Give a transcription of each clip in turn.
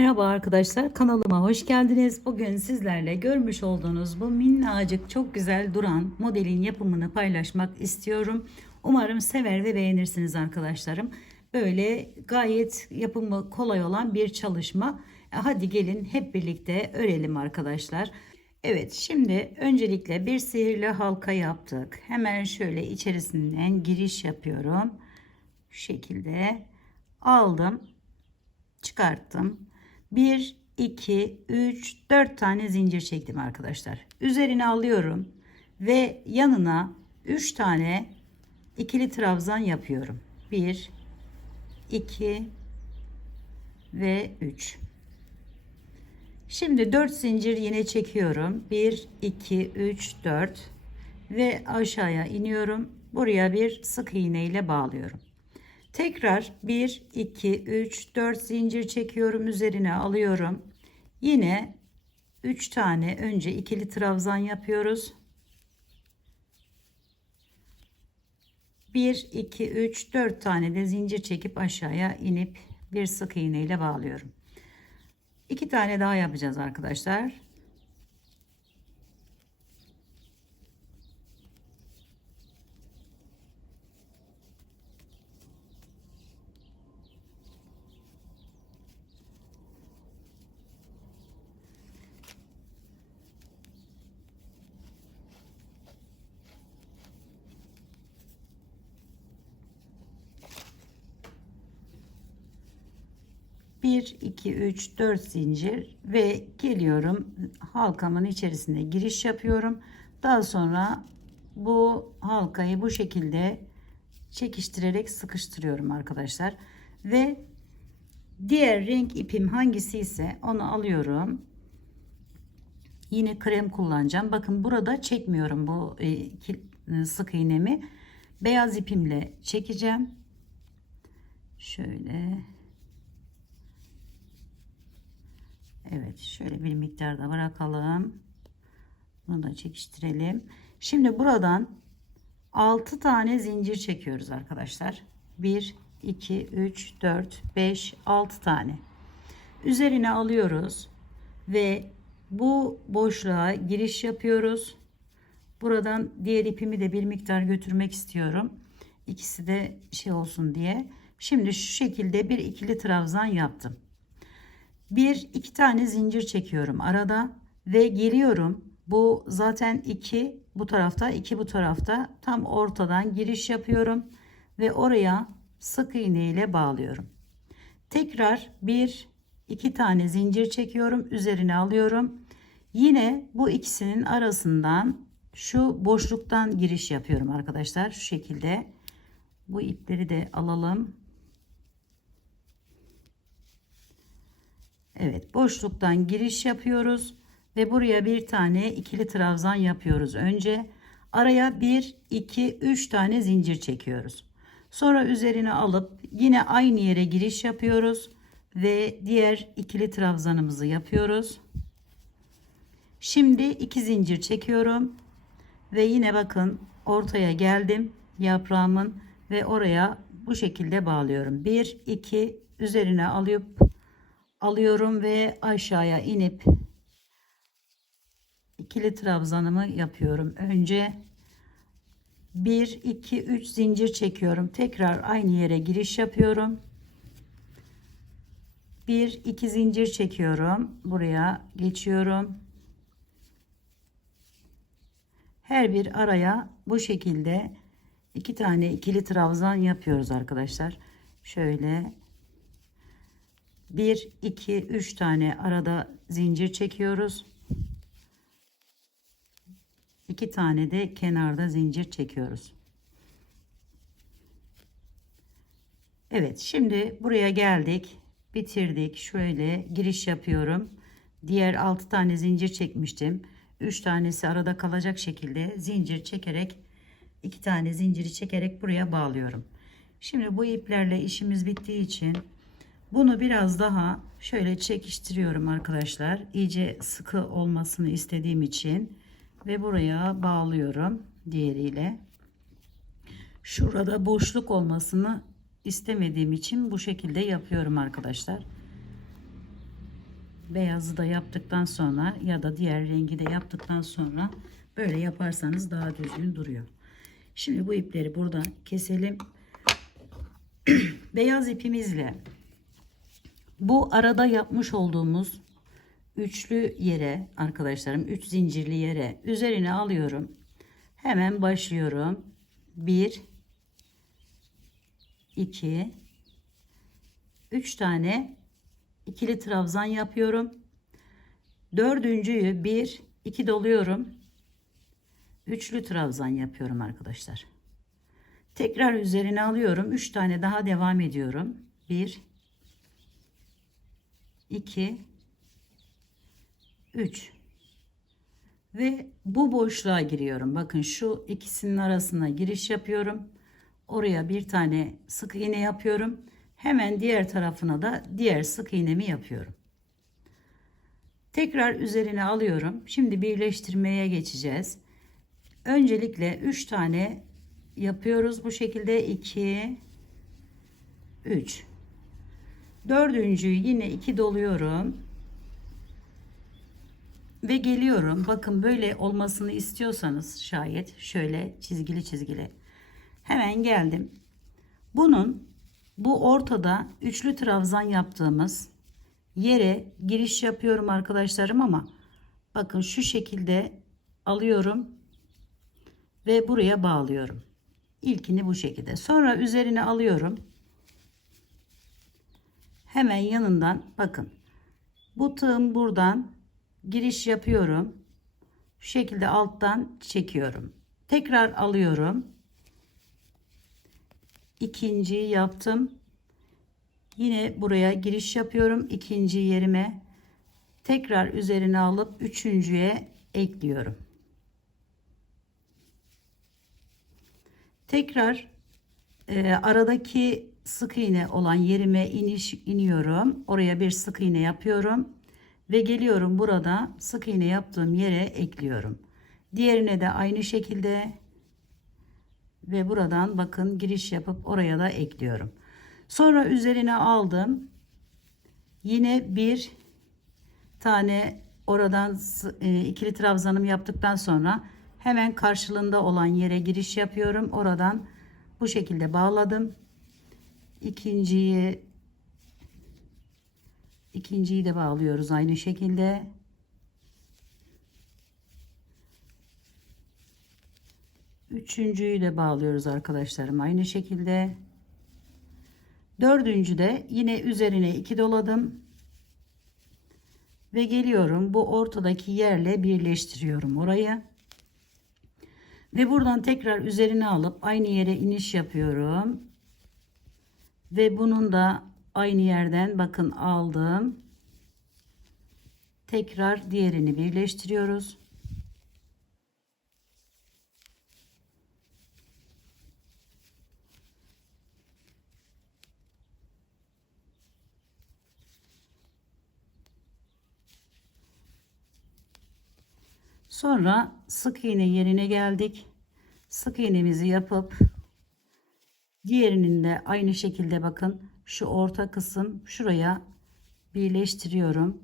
Merhaba arkadaşlar kanalıma hoş geldiniz. Bugün sizlerle görmüş olduğunuz bu minnacık çok güzel duran modelin yapımını paylaşmak istiyorum. Umarım sever ve beğenirsiniz arkadaşlarım. Böyle gayet yapımı kolay olan bir çalışma. E, Hadi gelin hep birlikte örelim arkadaşlar. Evet şimdi öncelikle bir sihirli halka yaptık. Hemen şöyle içerisinden giriş yapıyorum. Şu şekilde aldım çıkarttım. 1, 2, 3, 4 tane zincir çektim arkadaşlar. Üzerine alıyorum ve yanına 3 tane ikili trabzan yapıyorum. 1, 2 ve 3. Şimdi 4 zincir yine çekiyorum. 1, 2, 3, 4 ve aşağıya iniyorum. Buraya bir sık iğne ile bağlıyorum. Tekrar 1, 2, 3, 4 zincir çekiyorum. Üzerine alıyorum. Yine 3 tane önce ikili trabzan yapıyoruz. 1, 2, 3, 4 tane de zincir çekip aşağıya inip bir sık iğne ile bağlıyorum. 2 tane daha yapacağız arkadaşlar. Bir, iki, üç, dört zincir ve geliyorum halkamın içerisine giriş yapıyorum. Daha sonra bu halkayı bu şekilde çekiştirerek sıkıştırıyorum arkadaşlar. Ve diğer renk ipim hangisi ise onu alıyorum. Yine krem kullanacağım. Bakın burada çekmiyorum bu e, e, sık iğnemi. Beyaz ipimle çekeceğim. Şöyle. Evet şöyle bir miktar da bırakalım. Bunu da çekiştirelim. Şimdi buradan 6 tane zincir çekiyoruz arkadaşlar. 1, 2, 3, 4, 5, 6 tane. Üzerine alıyoruz ve bu boşluğa giriş yapıyoruz. Buradan diğer ipimi de bir miktar götürmek istiyorum. İkisi de şey olsun diye. Şimdi şu şekilde bir ikili trabzan yaptım. Bir iki tane zincir çekiyorum arada ve geliyorum. Bu zaten iki bu tarafta iki bu tarafta tam ortadan giriş yapıyorum ve oraya sık iğne ile bağlıyorum. Tekrar bir iki tane zincir çekiyorum üzerine alıyorum. Yine bu ikisinin arasından şu boşluktan giriş yapıyorum arkadaşlar şu şekilde. Bu ipleri de alalım. Evet boşluktan giriş yapıyoruz ve buraya bir tane ikili trabzan yapıyoruz önce. Araya 1 2 3 tane zincir çekiyoruz. Sonra üzerine alıp yine aynı yere giriş yapıyoruz ve diğer ikili trabzanımızı yapıyoruz. Şimdi iki zincir çekiyorum ve yine bakın ortaya geldim yaprağımın ve oraya bu şekilde bağlıyorum. 1 2 üzerine alıp alıyorum ve aşağıya inip ikili trabzanımı yapıyorum. Önce 1 2 3 zincir çekiyorum. Tekrar aynı yere giriş yapıyorum. 1 2 zincir çekiyorum. Buraya geçiyorum. Her bir araya bu şekilde iki tane ikili trabzan yapıyoruz arkadaşlar. Şöyle 1 2 3 tane arada zincir çekiyoruz. 2 tane de kenarda zincir çekiyoruz. Evet, şimdi buraya geldik. Bitirdik. Şöyle giriş yapıyorum. Diğer 6 tane zincir çekmiştim. 3 tanesi arada kalacak şekilde zincir çekerek 2 tane zinciri çekerek buraya bağlıyorum. Şimdi bu iplerle işimiz bittiği için bunu biraz daha şöyle çekiştiriyorum arkadaşlar. İyice sıkı olmasını istediğim için ve buraya bağlıyorum diğeriyle. Şurada boşluk olmasını istemediğim için bu şekilde yapıyorum arkadaşlar. beyazı da yaptıktan sonra ya da diğer rengi de yaptıktan sonra böyle yaparsanız daha düzgün duruyor. Şimdi bu ipleri buradan keselim. Beyaz ipimizle bu arada yapmış olduğumuz üçlü yere arkadaşlarım üç zincirli yere üzerine alıyorum. Hemen başlıyorum. 1 2 3 tane ikili trabzan yapıyorum. Dördüncüyü 1 2 doluyorum. Üçlü trabzan yapıyorum arkadaşlar. Tekrar üzerine alıyorum. 3 tane daha devam ediyorum. 1 2 3 ve bu boşluğa giriyorum. Bakın şu ikisinin arasına giriş yapıyorum. Oraya bir tane sık iğne yapıyorum. Hemen diğer tarafına da diğer sık iğnemi yapıyorum. Tekrar üzerine alıyorum. Şimdi birleştirmeye geçeceğiz. Öncelikle 3 tane yapıyoruz. Bu şekilde 2 3 Dördüncüyü yine 2 doluyorum. Ve geliyorum. Bakın böyle olmasını istiyorsanız şayet şöyle çizgili çizgili. Hemen geldim. Bunun bu ortada üçlü trabzan yaptığımız yere giriş yapıyorum arkadaşlarım ama bakın şu şekilde alıyorum ve buraya bağlıyorum. İlkini bu şekilde. Sonra üzerine alıyorum. Hemen yanından bakın. Bu tığım buradan giriş yapıyorum. Şu şekilde alttan çekiyorum. Tekrar alıyorum. İkinciyi yaptım. Yine buraya giriş yapıyorum. ikinci yerime tekrar üzerine alıp üçüncüye ekliyorum. Tekrar e, aradaki sık iğne olan yerime iniş iniyorum. Oraya bir sık iğne yapıyorum ve geliyorum burada sık iğne yaptığım yere ekliyorum. Diğerine de aynı şekilde ve buradan bakın giriş yapıp oraya da ekliyorum. Sonra üzerine aldım. Yine bir tane oradan e, ikili trabzanımı yaptıktan sonra hemen karşılığında olan yere giriş yapıyorum. Oradan bu şekilde bağladım. İkinciyi ikinciyi de bağlıyoruz aynı şekilde. Üçüncüyü de bağlıyoruz arkadaşlarım aynı şekilde. Dördüncü de yine üzerine iki doladım. Ve geliyorum bu ortadaki yerle birleştiriyorum orayı. Ve buradan tekrar üzerine alıp aynı yere iniş yapıyorum. Ve bunun da aynı yerden bakın aldım. Tekrar diğerini birleştiriyoruz. Sonra sık iğne yerine geldik. Sık iğnemizi yapıp diğerinin de aynı şekilde bakın şu orta kısım şuraya birleştiriyorum.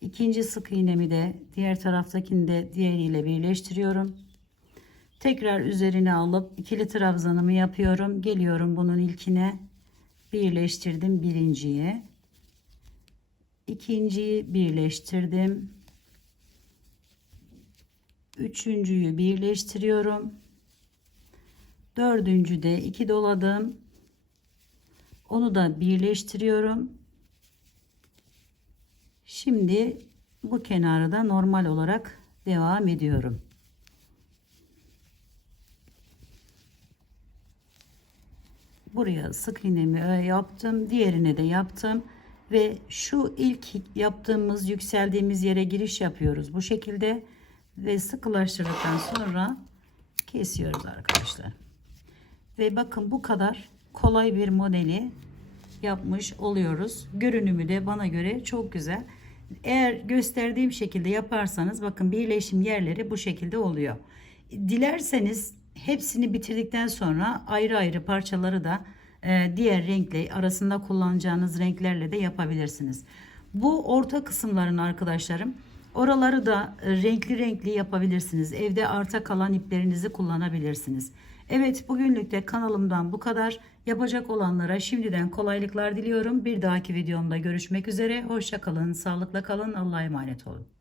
İkinci sık iğnemi de diğer taraftakini de diğeriyle birleştiriyorum. Tekrar üzerine alıp ikili trabzanımı yapıyorum. Geliyorum bunun ilkine birleştirdim birinciyi. ikinciyi birleştirdim. Üçüncüyü birleştiriyorum. Dördüncü de iki doladım. Onu da birleştiriyorum. Şimdi bu kenarı da normal olarak devam ediyorum. Buraya sık iğnemi yaptım. Diğerine de yaptım. Ve şu ilk yaptığımız yükseldiğimiz yere giriş yapıyoruz. Bu şekilde ve sıkılaştırdıktan sonra kesiyoruz arkadaşlar. Ve bakın bu kadar kolay bir modeli yapmış oluyoruz. Görünümü de bana göre çok güzel. Eğer gösterdiğim şekilde yaparsanız bakın birleşim yerleri bu şekilde oluyor. Dilerseniz hepsini bitirdikten sonra ayrı ayrı parçaları da e, diğer renkle arasında kullanacağınız renklerle de yapabilirsiniz. Bu orta kısımların arkadaşlarım. Oraları da e, renkli renkli yapabilirsiniz. Evde arta kalan iplerinizi kullanabilirsiniz. Evet bugünlük de kanalımdan bu kadar. Yapacak olanlara şimdiden kolaylıklar diliyorum. Bir dahaki videomda görüşmek üzere. Hoşça kalın, sağlıkla kalın, Allah'a emanet olun.